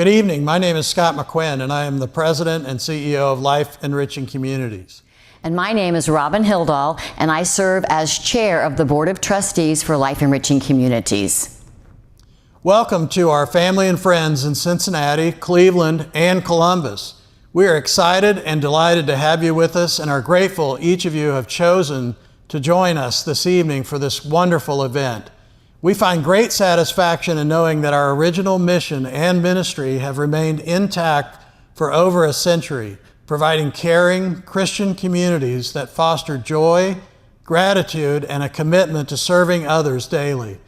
Good evening. My name is Scott McQuinn, and I am the President and CEO of Life Enriching Communities. And my name is Robin Hildahl, and I serve as Chair of the Board of Trustees for Life Enriching Communities. Welcome to our family and friends in Cincinnati, Cleveland, and Columbus. We are excited and delighted to have you with us and are grateful each of you have chosen to join us this evening for this wonderful event. We find great satisfaction in knowing that our original mission and ministry have remained intact for over a century, providing caring Christian communities that foster joy, gratitude, and a commitment to serving others daily.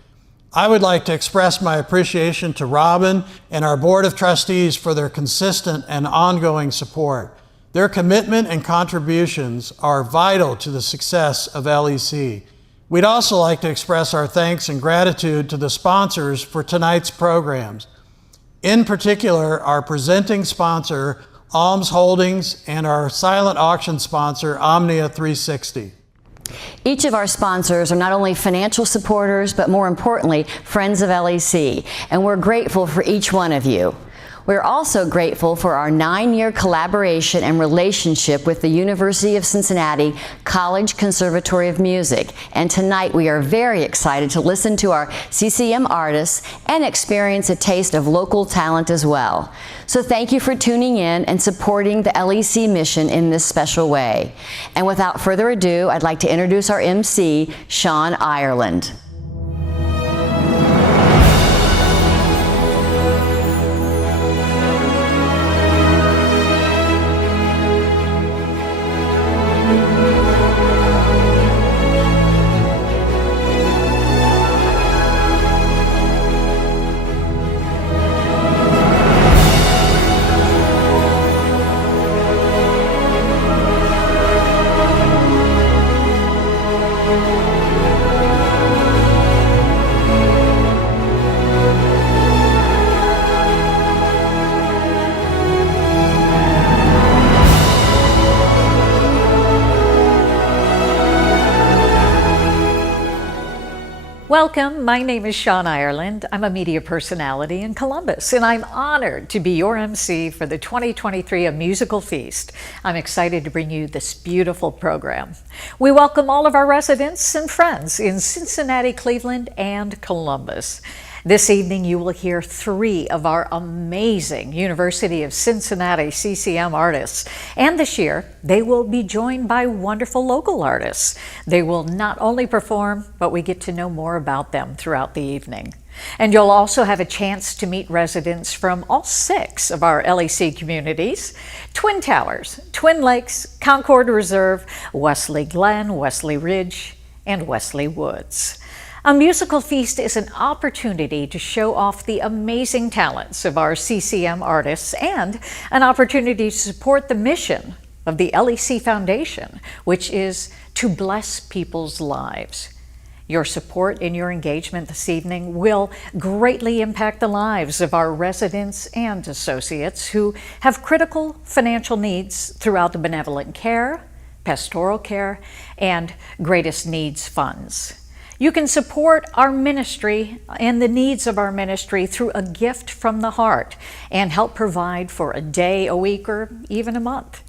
I would like to express my appreciation to Robin and our Board of Trustees for their consistent and ongoing support. Their commitment and contributions are vital to the success of LEC. We'd also like to express our thanks and gratitude to the sponsors for tonight's programs. In particular, our presenting sponsor, Alms Holdings, and our silent auction sponsor, Omnia 360. Each of our sponsors are not only financial supporters, but more importantly, friends of LEC, and we're grateful for each one of you. We're also grateful for our 9-year collaboration and relationship with the University of Cincinnati College Conservatory of Music. And tonight we are very excited to listen to our CCM artists and experience a taste of local talent as well. So thank you for tuning in and supporting the LEC mission in this special way. And without further ado, I'd like to introduce our MC, Sean Ireland. Welcome, my name is Sean Ireland. I'm a media personality in Columbus, and I'm honored to be your MC for the 2023 A Musical Feast. I'm excited to bring you this beautiful program. We welcome all of our residents and friends in Cincinnati, Cleveland, and Columbus. This evening, you will hear 3 of our amazing University of Cincinnati CCM artists. And this year, they will be joined by wonderful local artists. They will not only perform, but we get to know more about them throughout the evening. And you'll also have a chance to meet residents from all 6 of our LEC communities: Twin Towers, Twin Lakes, Concord Reserve, Wesley Glen, Wesley Ridge, and Wesley Woods. A Musical Feast is an opportunity to show off the amazing talents of our CCM artists and an opportunity to support the mission of the LEC Foundation, which is to bless people's lives. Your support and your engagement this evening will greatly impact the lives of our residents and associates who have critical financial needs throughout the benevolent care, pastoral care, and greatest needs funds. You can support our ministry and the needs of our ministry through a gift from the heart and help provide for a day, a week, or even a month.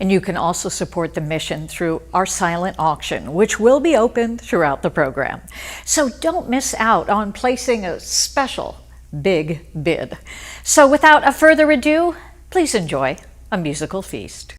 And you can also support the mission through our silent auction, which will be open throughout the program. So don't miss out on placing a special big bid. So without a further ado, please enjoy A Musical Feast.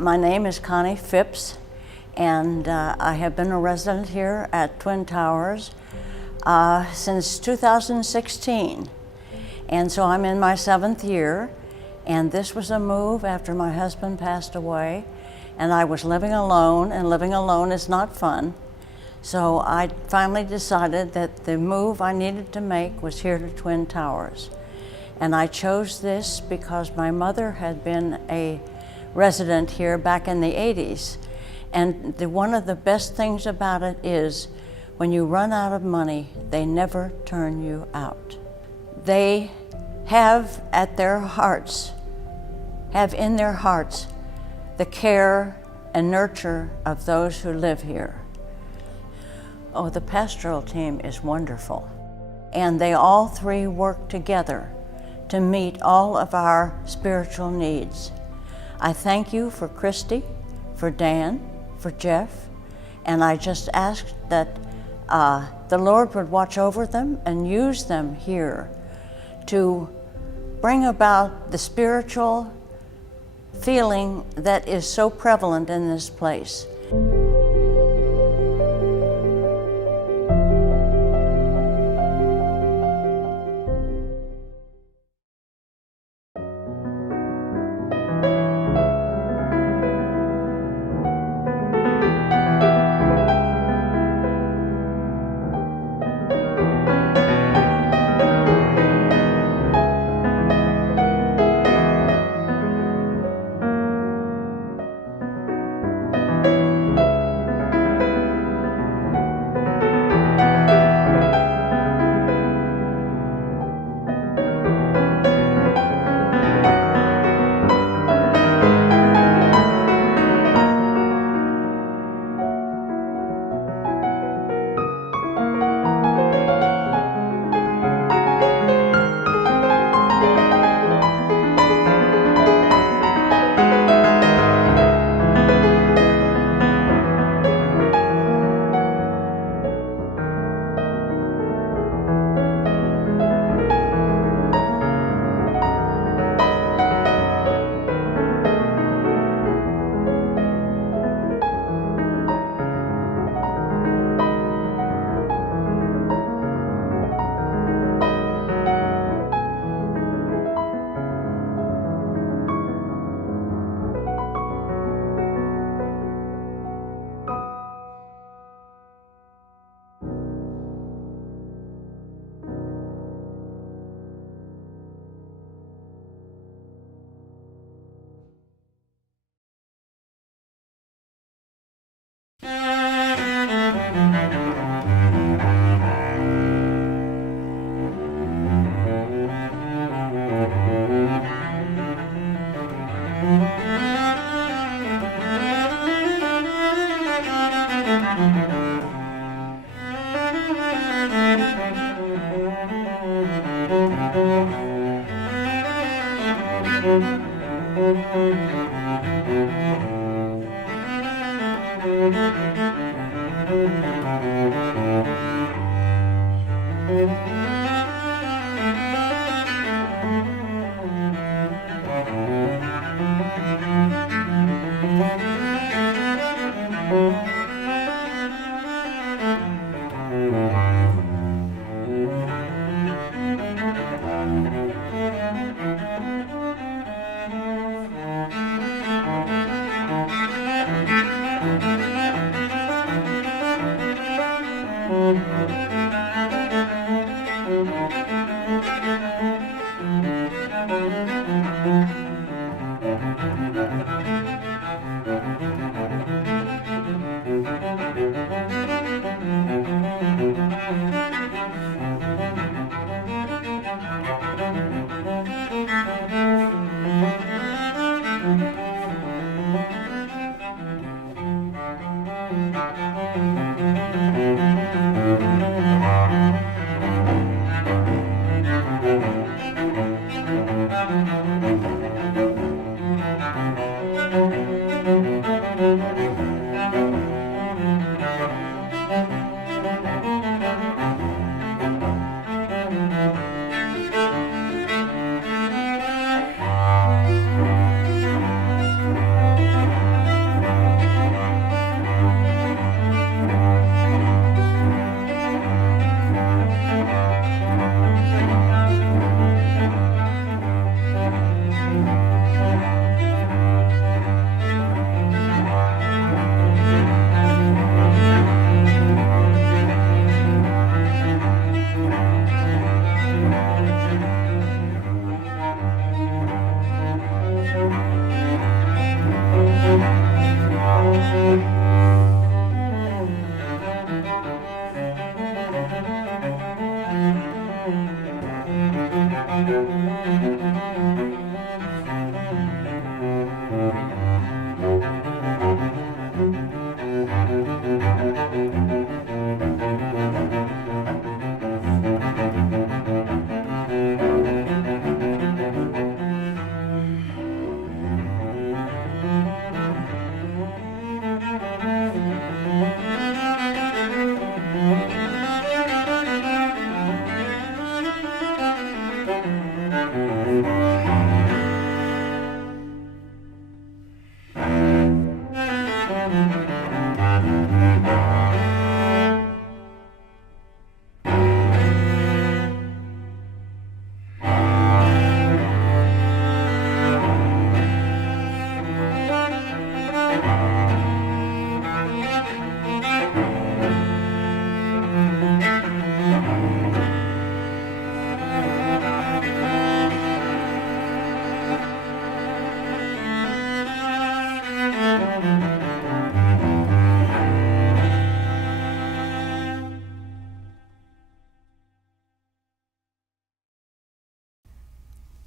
My name is Connie Phipps, and I have been a resident here at Twin Towers since 2016. And so I'm in my 7th year, and this was a move after my husband passed away, and I was living alone, and living alone is not fun. So I finally decided that the move I needed to make was here to Twin Towers. And I chose this because my mother had been a resident here back in the 80s. And one of the best things about it is when you run out of money, they never turn you out. They have in their hearts the care and nurture of those who live here. Oh, the pastoral team is wonderful. And they all three work together to meet all of our spiritual needs. I thank you for Christy, for Dan, for Jeff, and I just ask that the Lord would watch over them and use them here to bring about the spiritual feeling that is so prevalent in this place.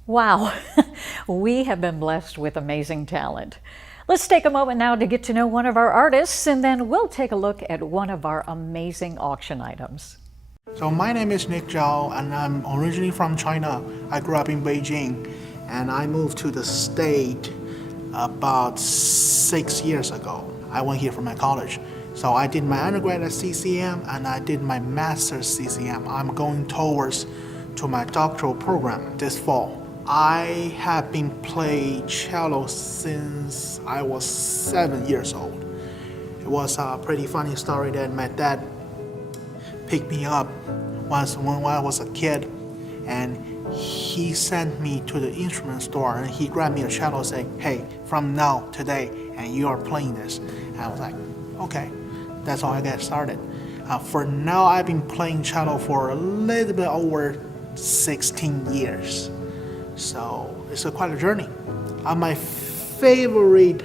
Wow, we have been blessed with amazing talent. Let's take a moment now to get to know one of our artists, and then we'll take a look at one of our amazing auction items. So my name is Nick Zhao, and I'm originally from China. I grew up in Beijing, and I moved to the state about 6 years ago. I went here for my college. So I did my undergrad at CCM, and I did my master's CCM. I'm going towards to my doctoral program this fall. I have been playing cello since I was 7 years old. It was a pretty funny story that my dad picked me up once when I was a kid, and he sent me to the instrument store and he grabbed me a cello saying, "Hey, from now, today, and you are playing this." And I was like, okay, that's how I got started. For now, I've been playing cello for a little bit over 16 years. So it's quite a journey. My favorite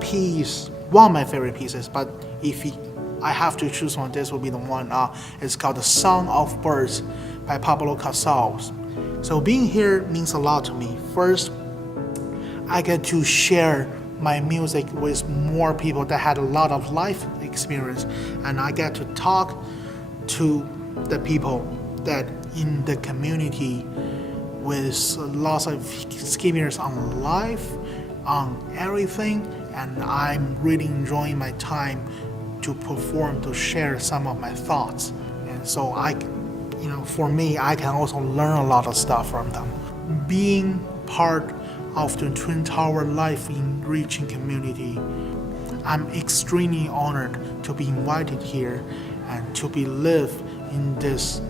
piece, one of my favorite pieces, but if I have to choose one, this will be the one. It's called The Song of Birds by Pablo Casals. So being here means a lot to me. First, I get to share my music with more people that had a lot of life experience, and I get to talk to the people that in the community with lots of experience on life, on everything, and I'm really enjoying my time to perform, to share some of my thoughts. And so for me, I can also learn a lot of stuff from them. Being part of the Twin Tower Life Enriching community, I'm extremely honored to be invited here and to live in this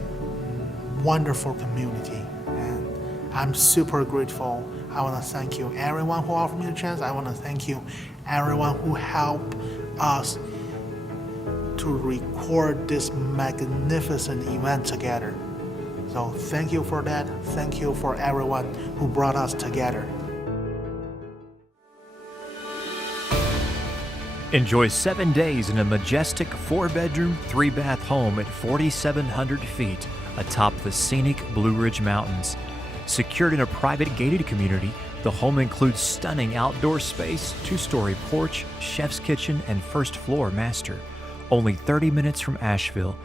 wonderful community. And I'm super grateful. I want to thank you, everyone who offered me the chance. I want to thank you, everyone who helped us to record this magnificent event together. So thank you for that. Thank you for everyone who brought us together. Enjoy 7 days in a majestic 4-bedroom, 3-bath home at 4,700 feet atop the scenic Blue Ridge Mountains. Secured in a private gated community, the home includes stunning outdoor space, 2-story porch, chef's kitchen, and first-floor master. Only 30 minutes from Asheville.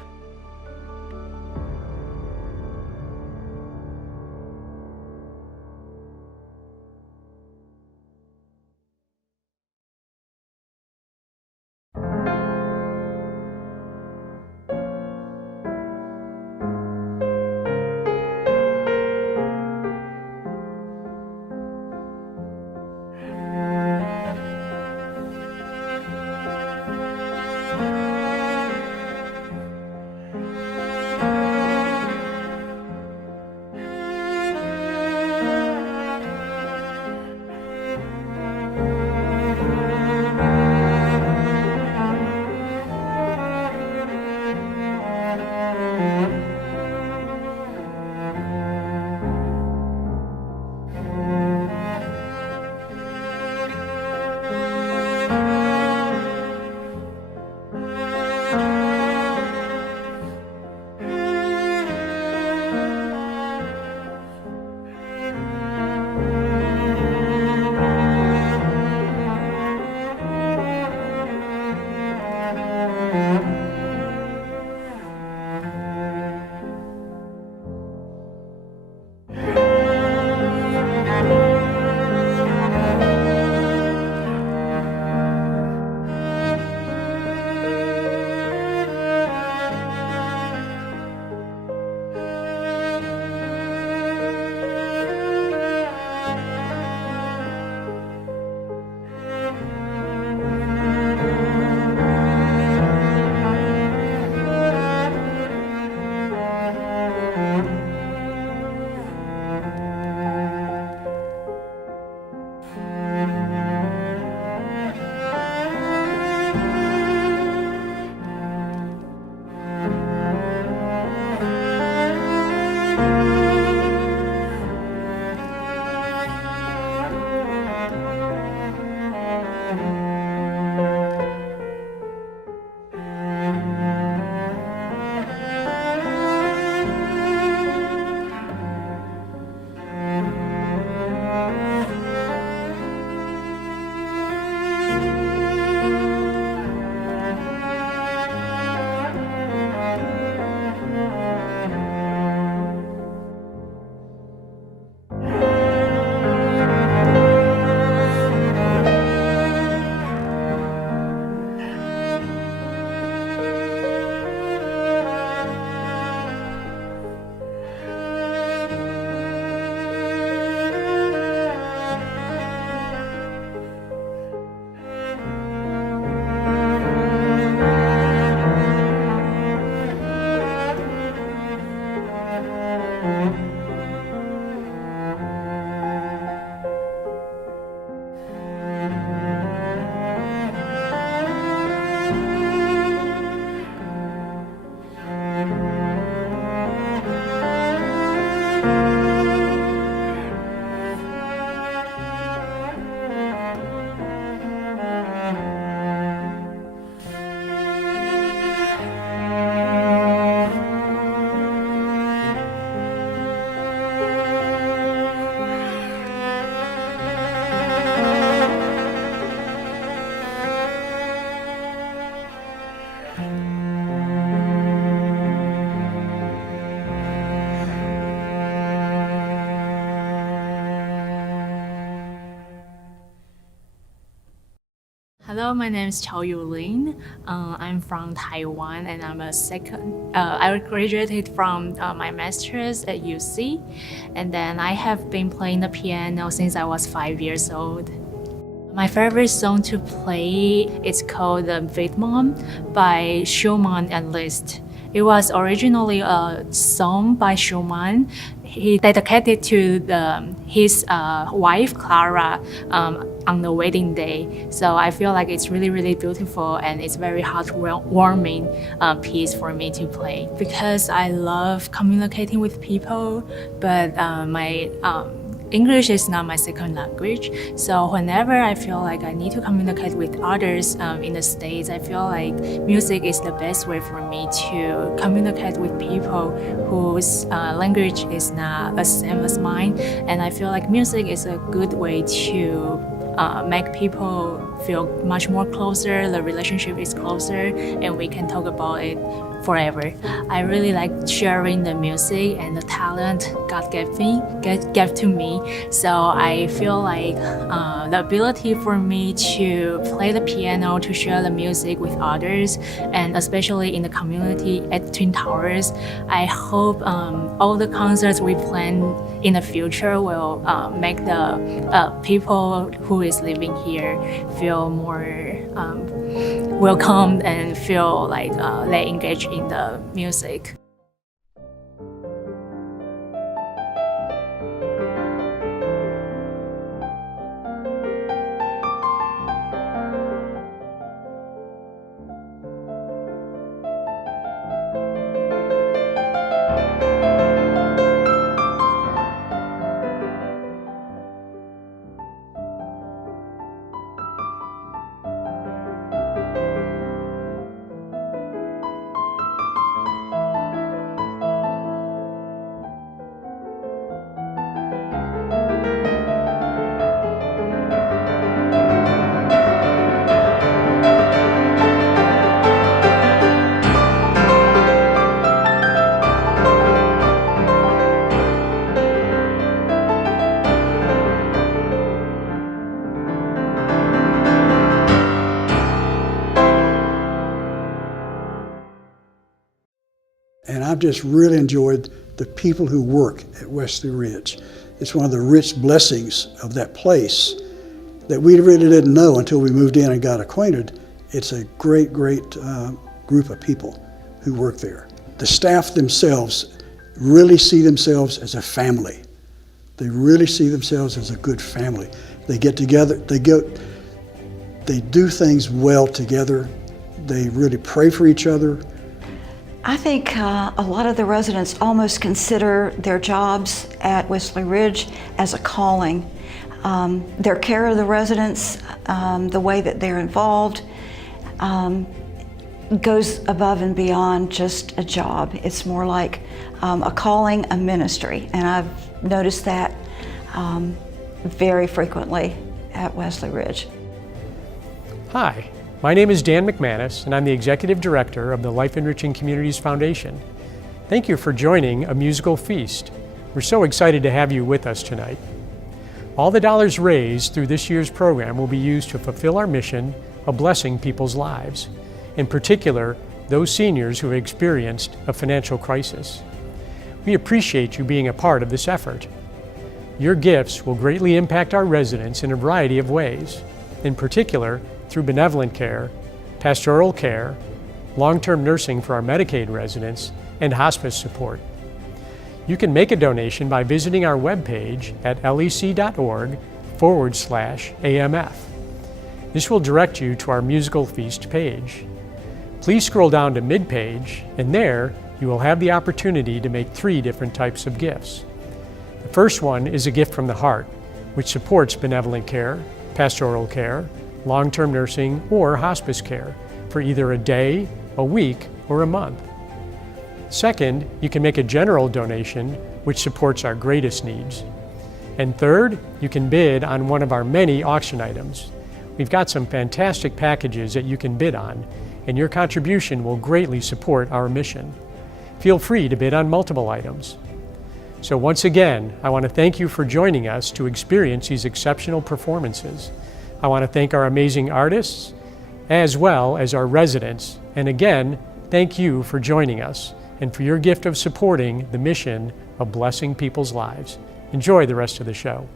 Hello, my name is Chao Yulin. I'm from Taiwan, and I graduated from my master's at UC, and then I have been playing the piano since I was 5 years old. My favorite song to play is called The Widmung by Schumann and Liszt. It was originally a song by Schumann. He dedicated to his wife, Clara, on the wedding day. So I feel like it's really, really beautiful, and it's very heartwarming piece for me to play. Because I love communicating with people, but my English is not my second language, so whenever I feel like I need to communicate with others in the States, I feel like music is the best way for me to communicate with people whose language is not the same as mine, and I feel like music is a good way to make people feel much more closer, the relationship is closer, and we can talk about it forever. I really like sharing the music and the talent God gave to me. So I feel like the ability for me to play the piano, to share the music with others, and especially in the community at Twin Towers, I hope all the concerts we plan in the future will make the people who is living here feel more welcome and feel like they engage in the music. And I've just really enjoyed the people who work at Wesley Ridge. It's one of the rich blessings of that place that we really didn't know until we moved in and got acquainted. It's a great, great group of people who work there. The staff themselves really see themselves as a family. They really see themselves as a good family. They get together, they do things well together. They really pray for each other. I think a lot of the residents almost consider their jobs at Wesley Ridge as a calling. Their care of the residents, the way that they're involved, goes above and beyond just a job. It's more like a calling, a ministry, and I've noticed that very frequently at Wesley Ridge. Hi. My name is Dan McManus, and I'm the Executive Director of the Life Enriching Communities Foundation. Thank you for joining A Musical Feast. We're so excited to have you with us tonight. All the dollars raised through this year's program will be used to fulfill our mission of blessing people's lives, in particular, those seniors who have experienced a financial crisis. We appreciate you being a part of this effort. Your gifts will greatly impact our residents in a variety of ways, in particular, through benevolent care, pastoral care, long-term nursing for our Medicaid residents, and hospice support. You can make a donation by visiting our webpage at lec.org/AMF. This will direct you to our Musical Feast page. Please scroll down to mid-page, and there you will have the opportunity to make 3 different types of gifts. The first one is a gift from the heart, which supports benevolent care, pastoral care, long-term nursing, or hospice care for either a day, a week, or a month. Second, you can make a general donation which supports our greatest needs. And third, you can bid on one of our many auction items. We've got some fantastic packages that you can bid on, and your contribution will greatly support our mission. Feel free to bid on multiple items. So once again, I want to thank you for joining us to experience these exceptional performances. I want to thank our amazing artists as well as our residents. And again, thank you for joining us and for your gift of supporting the mission of blessing people's lives. Enjoy the rest of the show.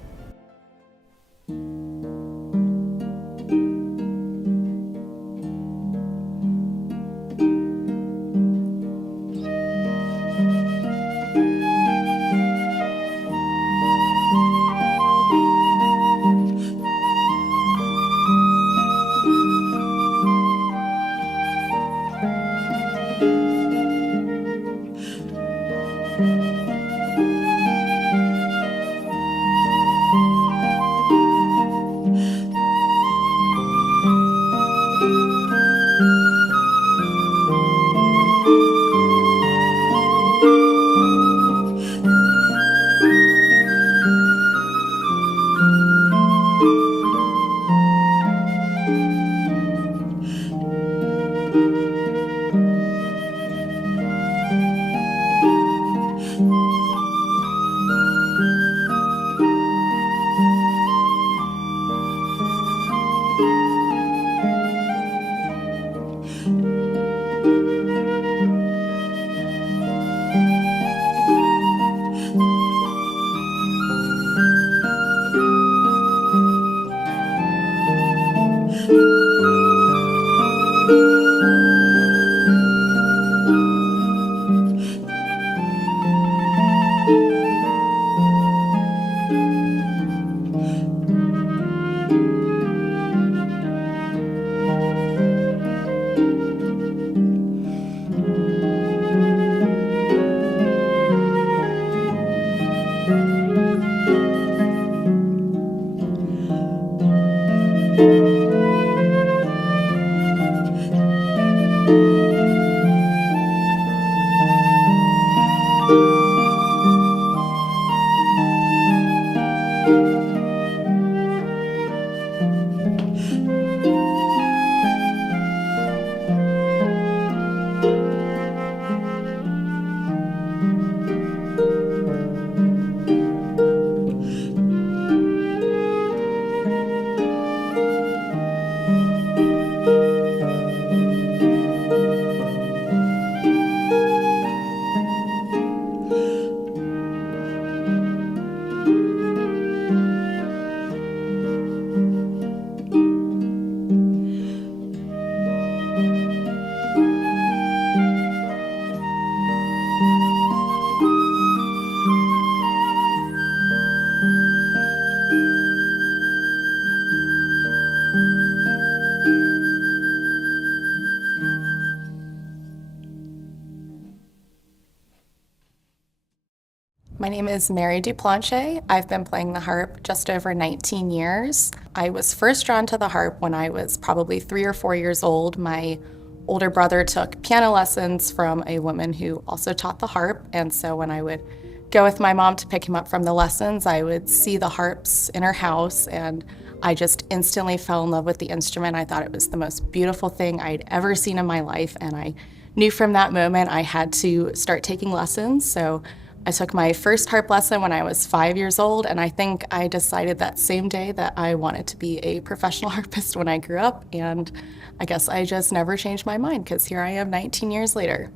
My name is Mary Duplanche. I've been playing the harp just over 19 years. I was first drawn to the harp when I was probably 3 or 4 years old. My older brother took piano lessons from a woman who also taught the harp, and so when I would go with my mom to pick him up from the lessons, I would see the harps in her house, and I just instantly fell in love with the instrument. I thought it was the most beautiful thing I'd ever seen in my life, and I knew from that moment I had to start taking lessons. So I took my first harp lesson when I was 5 years old, and I think I decided that same day that I wanted to be a professional harpist when I grew up, and I guess I just never changed my mind because here I am 19 years later.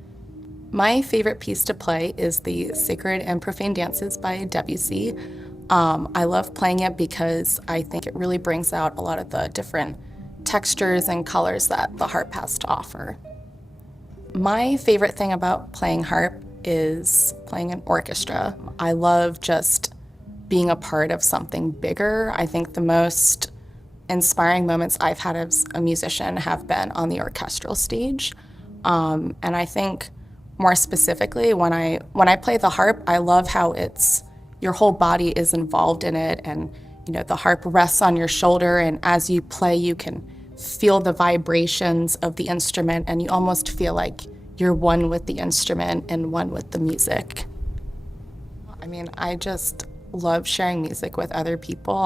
My favorite piece to play is the Sacred and Profane Dances by Debussy. I love playing it because I think it really brings out a lot of the different textures and colors that the harp has to offer. My favorite thing about playing harp is playing an orchestra. I love just being a part of something bigger. I think the most inspiring moments I've had as a musician have been on the orchestral stage. And I think more specifically, when I play the harp, I love how your whole body is involved in it, and the harp rests on your shoulder, and as you play, you can feel the vibrations of the instrument, and you almost feel like you're one with the instrument and one with the music. I mean, I just love sharing music with other people.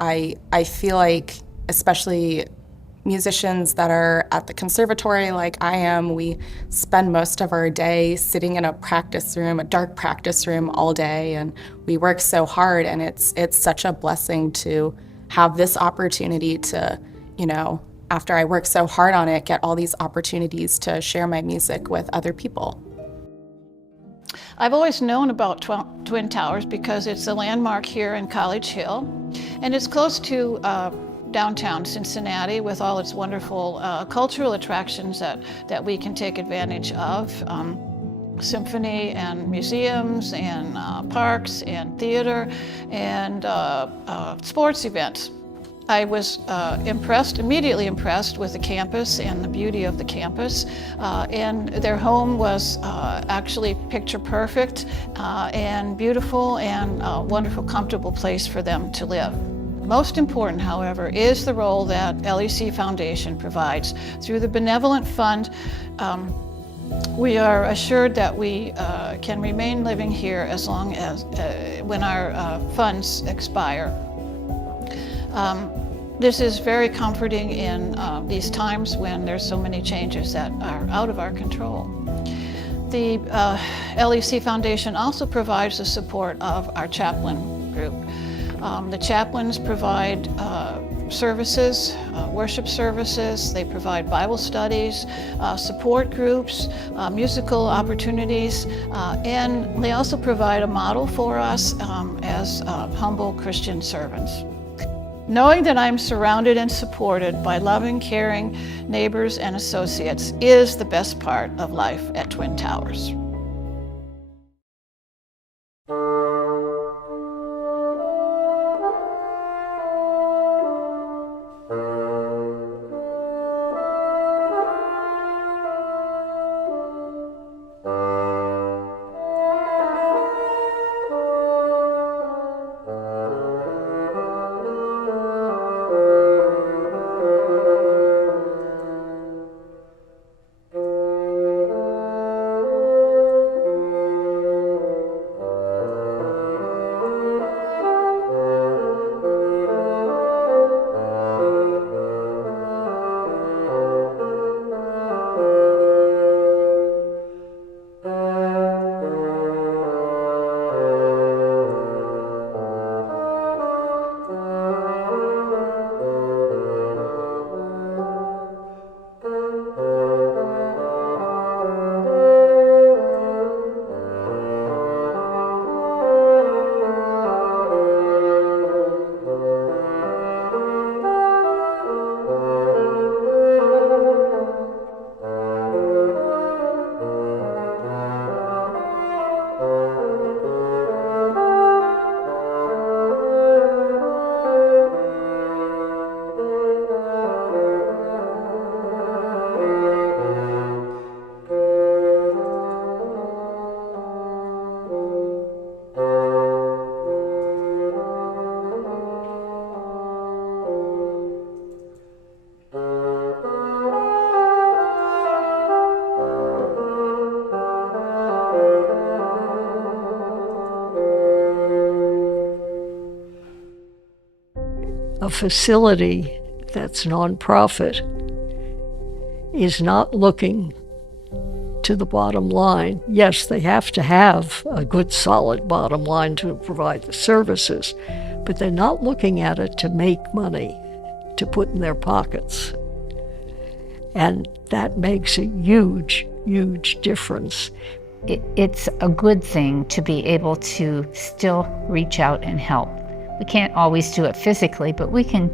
I feel like, especially musicians that are at the conservatory like I am, we spend most of our day sitting in a dark practice room all day, and we work so hard, and it's such a blessing to have this opportunity to, after I worked so hard on it, get all these opportunities to share my music with other people. I've always known about Twin Towers because it's a landmark here in College Hill, and it's close to downtown Cincinnati with all its wonderful cultural attractions that we can take advantage of. Symphony and museums and parks and theater and sports events. I was immediately impressed with the campus and the beauty of the campus. And their home was actually picture perfect and beautiful and a wonderful, comfortable place for them to live. Most important, however, is the role that LEC Foundation provides. Through the Benevolent Fund, we are assured that we can remain living here as long as when our funds expire. This is very comforting in these times when there's so many changes that are out of our control. The LEC Foundation also provides the support of our chaplain group. The chaplains provide services, worship services, they provide Bible studies, support groups, musical opportunities, and they also provide a model for us as humble Christian servants. Knowing that I'm surrounded and supported by loving, caring neighbors and associates is the best part of life at Twin Towers. A facility that's nonprofit is not looking to the bottom line. Yes, they have to have a good solid bottom line to provide the services, but they're not looking at it to make money to put in their pockets. And that makes a huge, huge difference. It's a good thing to be able to still reach out and help. We can't always do it physically, but we can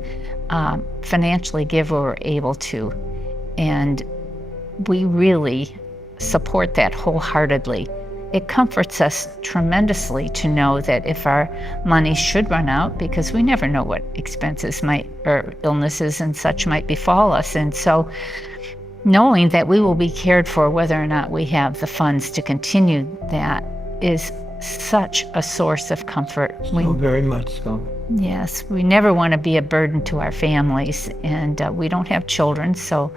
financially give where we're able to. And we really support that wholeheartedly. It comforts us tremendously to know that if our money should run out, because we never know what expenses might, or illnesses and such might befall us. And so knowing that we will be cared for whether or not we have the funds to continue that is such a source of comfort. Very much so. Yes, we never want to be a burden to our families, and we don't have children, so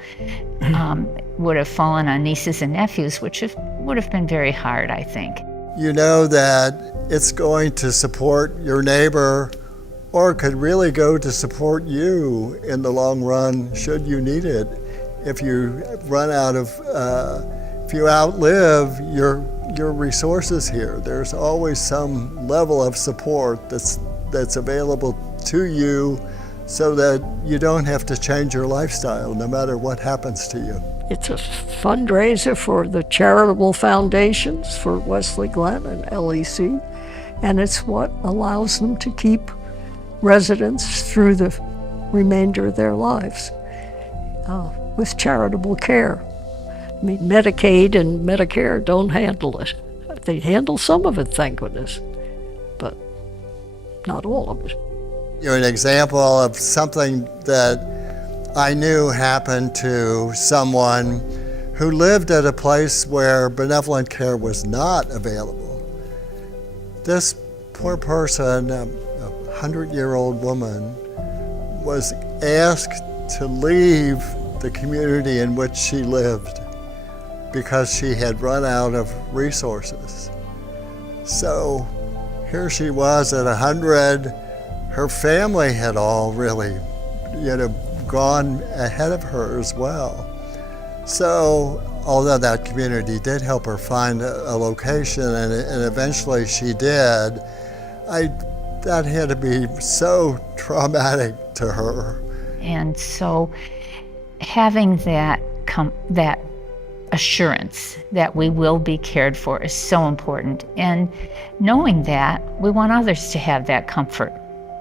would have fallen on nieces and nephews, which would have been very hard, I think. You know that it's going to support your neighbor, or could really go to support you in the long run, should you need it. If you run out of, if you outlive your resources here, there's always some level of support that's available to you so that you don't have to change your lifestyle no matter what happens to you. It's a fundraiser for the charitable foundations for Wesley Glen and LEC, and it's what allows them to keep residents through the remainder of their lives with charitable care. I mean, Medicaid and Medicare don't handle it. They handle some of it, thank goodness, but not all of it. You're an example of something that I knew happened to someone who lived at a place where benevolent care was not available. This poor person, a 100-year-old woman, was asked to leave the community in which she lived because she had run out of resources. So here she was at 100. Her family had all really, gone ahead of her as well. So, although that community did help her find a location, and eventually she did, that had to be so traumatic to her. And so having that assurance that we will be cared for is so important. And knowing that, we want others to have that comfort.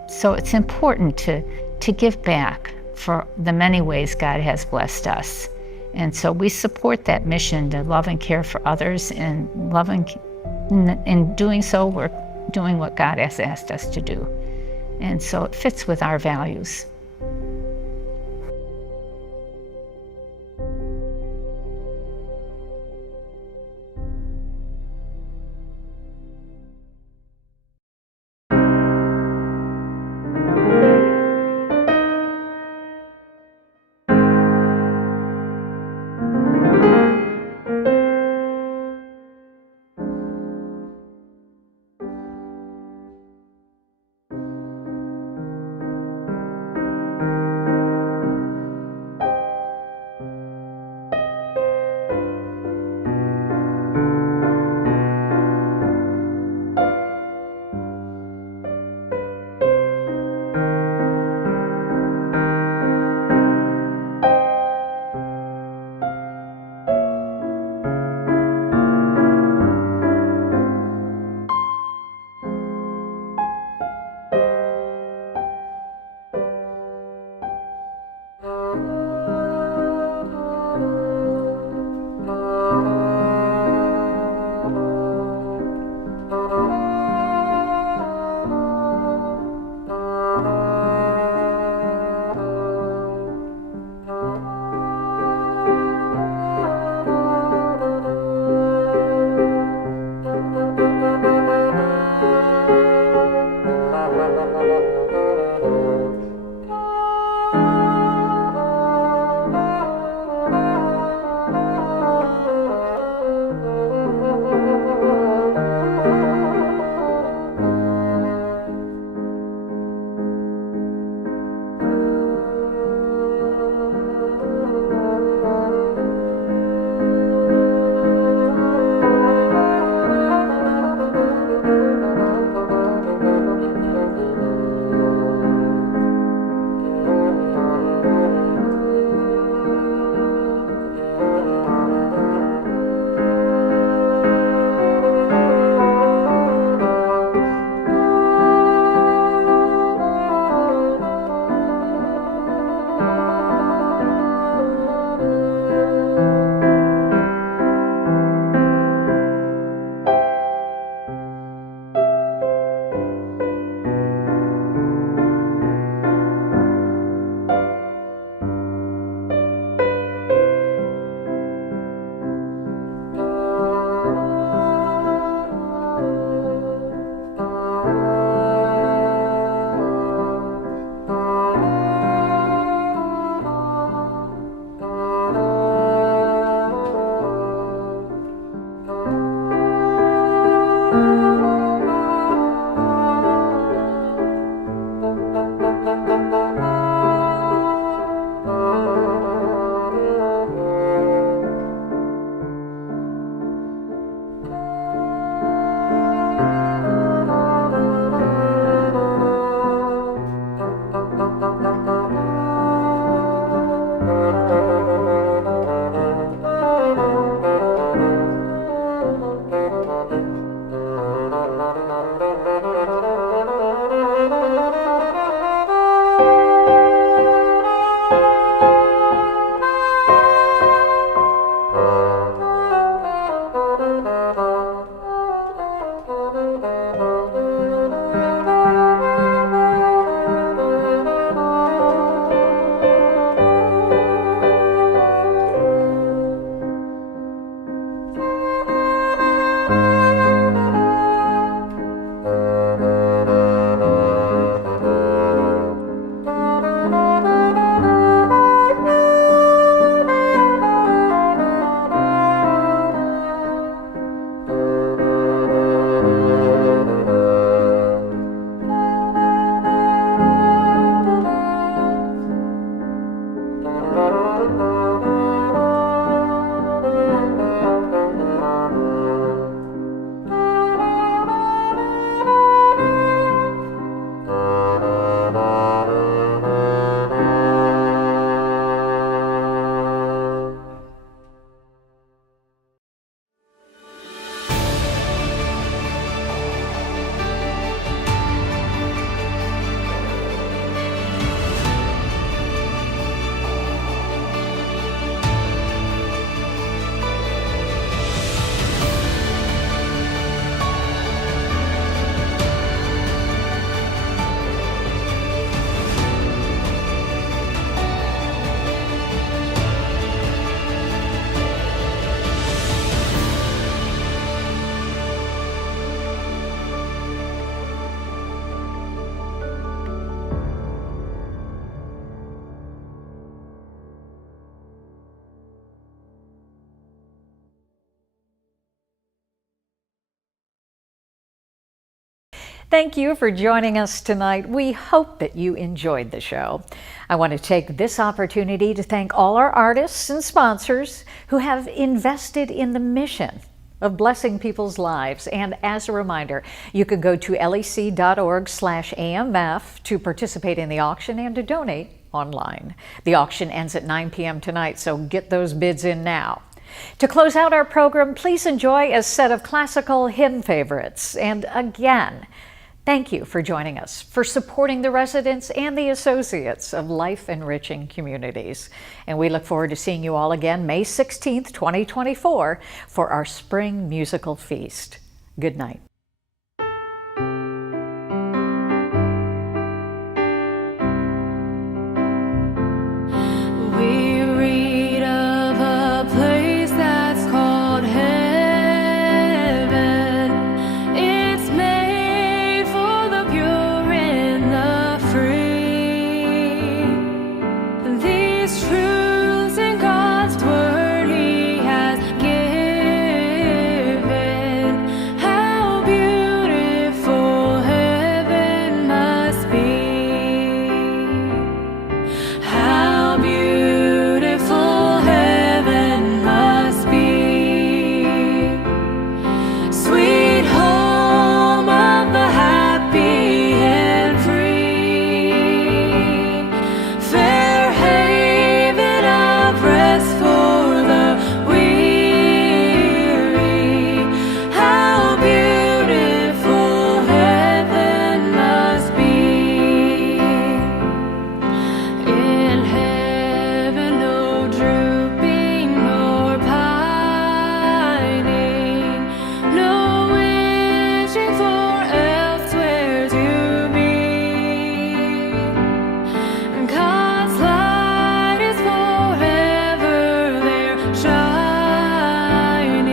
So it's important to give back for the many ways God has blessed us. And so we support that mission to love and care for others, and in doing so, we're doing what God has asked us to do. And so it fits with our values. Thank you for joining us tonight. We hope that you enjoyed the show. I want to take this opportunity to thank all our artists and sponsors who have invested in the mission of blessing people's lives. And as a reminder, you can go to lec.org/AMF to participate in the auction and to donate online. The auction ends at 9 p.m. tonight, so get those bids in now. To close out our program, please enjoy a set of classical hymn favorites. And again, thank you for joining us, for supporting the residents and the associates of Life Enriching Communities. And we look forward to seeing you all again May 16th, 2024 for our spring musical feast. Good night. We read of a place that's called heaven. It's made for the pure and the free. These truths in God's word He has given. How beautiful heaven must be. How beautiful heaven must be. Sweet home of the happy and free. Fair haven of rest for the weary. How beautiful heaven must be. In heaven, no drooping nor pining, no wishing for elsewhere to be. God's light is forever there shining.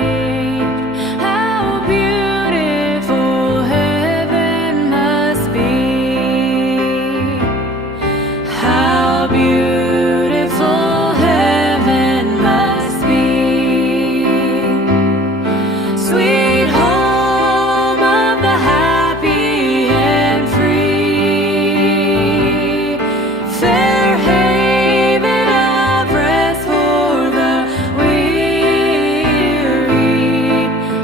How beautiful heaven must be. How beautiful heaven must be. Sweet home of the happy and free. Fair haven of rest for the weary.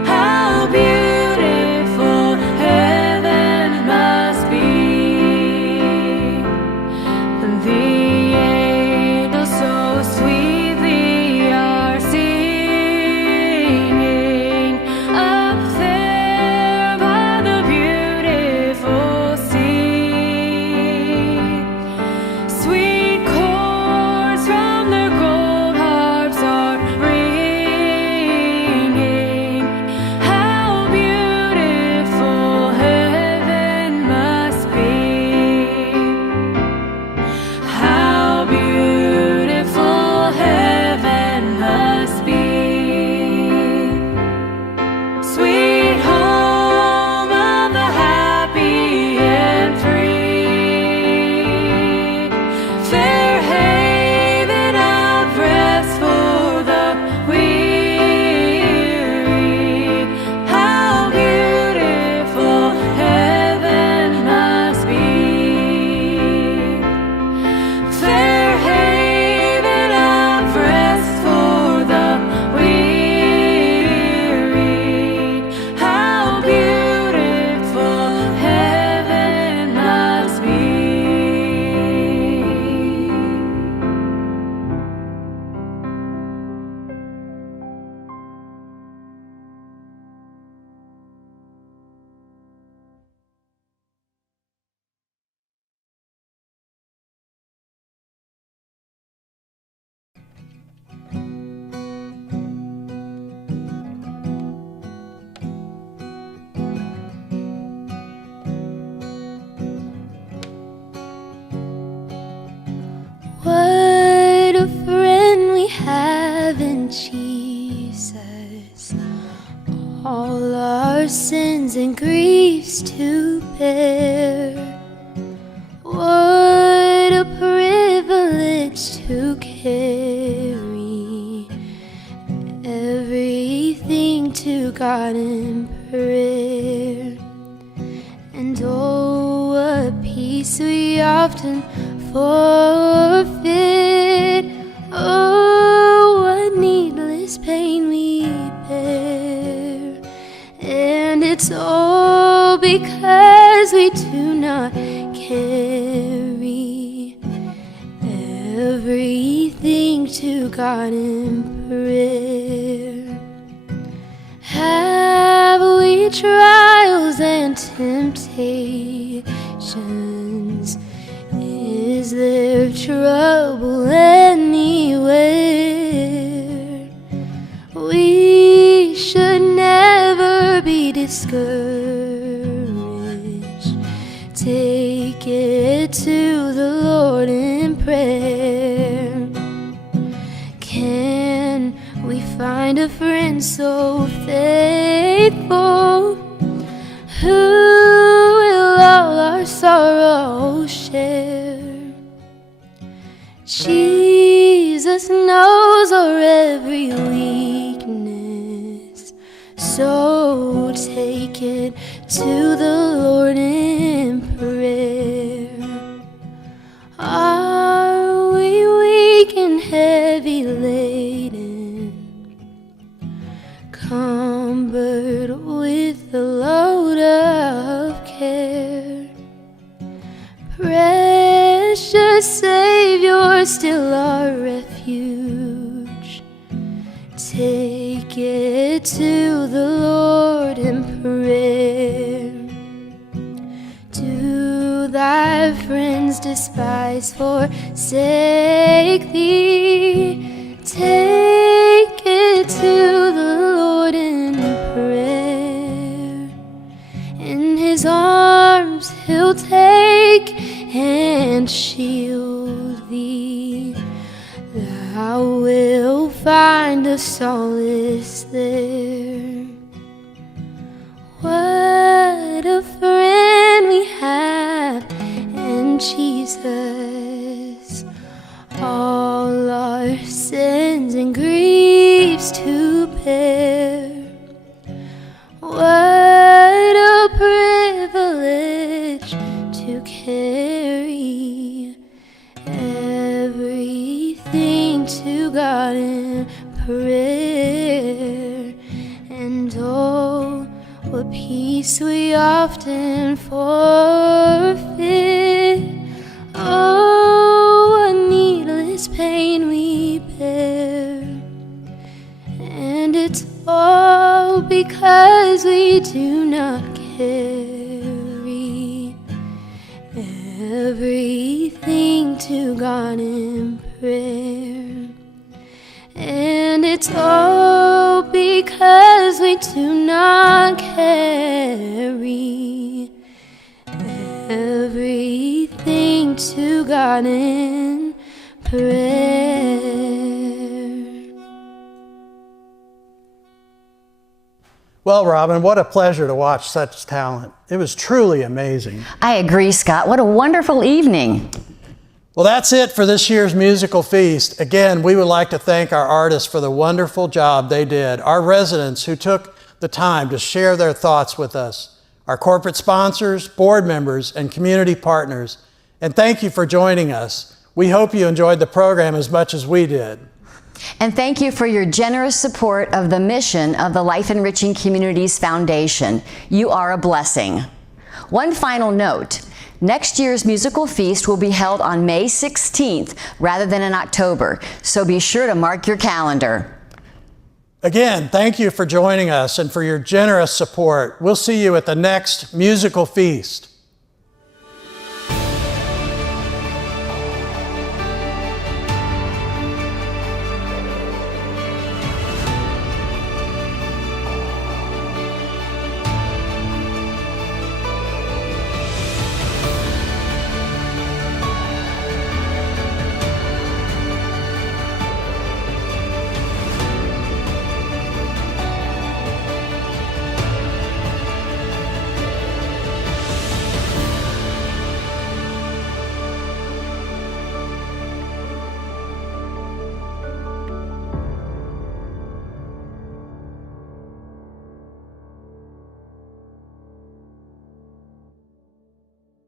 How beautiful heaven must be. The angels so sweetly are singing up there by the beautiful sea. Sweet chords from their gold harps are ringing. How beautiful heaven must be. How beautiful heaven must be. Sweet home of the happy and free. Fair haven of rest for the weary. How beautiful heaven must be. Fair haven of rest for the weary. How beautiful heaven must be. What a friend we have in Jesus. All our sins and griefs to bear. What a privilege to carry everything to God in prayer. And oh, what peace we often forfeit. Oh, what needless pain we bear. And it's all because we do not carry everything to God in prayer. Have we trials and temptations? Is there trouble anywhere? We should never be discouraged. Take it to the Lord in prayer. Can we find a friend so faithful who will all our sorrow share? Jesus knows our every weakness, so take it to the Lord in prayer. Are we weak and heavy laden, cumbered with the load of care? Precious Savior, still our refuge. Take it to the Lord in prayer. Do thy friends despise, forsake thee? Take it to the Lord in prayer. In his arms he'll take and shield thee. Thou wilt find a solace there. What a friend we have in Jesus, all our sins and griefs to bear. What a privilege to carry everything to God in prayer. And oh, what peace we often forfeit. Oh, what needless pain we bear. And it's all because we do not carry everything to God in prayer. And it's all because we do not carry everything to God in prayer. Well, Robin, what a pleasure to watch such talent. It was truly amazing. I agree, Scott. What a wonderful evening. Well, that's it for this year's musical feast. Again, we would like to thank our artists for the wonderful job they did, our residents who took the time to share their thoughts with us, our corporate sponsors, board members, and community partners. And thank you for joining us. We hope you enjoyed the program as much as we did. And thank you for your generous support of the mission of the Life Enriching Communities Foundation. You are a blessing. One final note. Next year's musical feast will be held on May 16th rather than in October, so be sure to mark your calendar. Again, thank you for joining us and for your generous support. We'll see you at the next musical feast.